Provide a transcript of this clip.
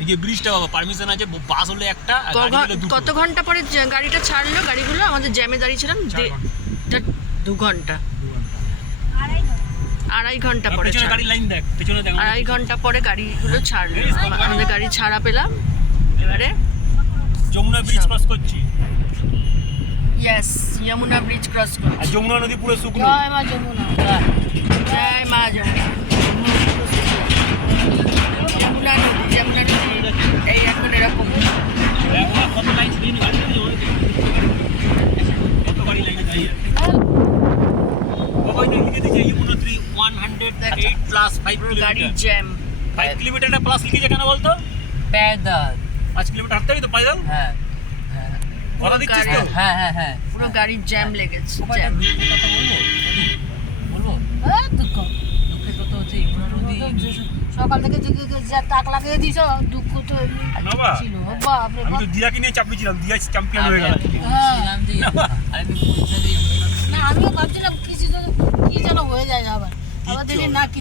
এই যে ব্রিজটা বাবা পারমিশন আছে, বাস হলে একটা আর গাড়ি হলে দুটো। কত ঘন্টা পরে গাড়িটা ছাড়লো? গাড়িগুলো আমাদের জ্যামে দাঁড়িয়েছিলাম 2 ঘন্টা, 2.5 ঘন্টা পরে পেছনে গাড়ি লাইন দেখ, পেছনে দেখ 2.5 ঘন্টা পরে গাড়িগুলো ছাড়লো, আমাদের গাড়ি ছাড়া পেলাম। এবারে যমুনা ব্রিজ ক্রস করছি। ইয়েস, যমুনা ব্রিজ ক্রস করছি। আর যমুনা নদী পুরো শুকনো। জয় মা যমুনা, জয় মা যমুনা। যমুনা নদী এই এখন এরকম। কত লাইন দিন গাড়ি কত গাড়ি লাইনে দাঁড়িয়ে আছে বাবা। এটা লিখে দিয়েছে যমুনা 108 প্লাস 5 গাড়ি কিলোমিটার। জ্যাম। 5 কিলোমিটারটা প্লাস লিখেছে কেন বলতো? पैदल। 5 কিলোমিটার হাঁটতে হবে তো পাইদল। হ্যাঁ কথা দিচ্ছিস তো? হ্যাঁ হ্যাঁ হ্যাঁ পুরো গাড়ির জ্যাম লেগেছে। জ্যাম। বলবো দুঃখ দুঃখের কথা হচ্ছে যমুনা নদী সকাল থেকে যা তাক লাগিয়ে দিছ, দুঃখ তো না বা ছিল। বাপরে আমি তো দিয়াকে নিয়ে চাপিয়েছিলাম, দিয়া চ্যাম্পিয়ন হয়ে গেল। আমি বলছিলাম না, আমিও ভাবছিলাম কিছু কি যেন হয়ে যায় আবার, আবার দেখি না।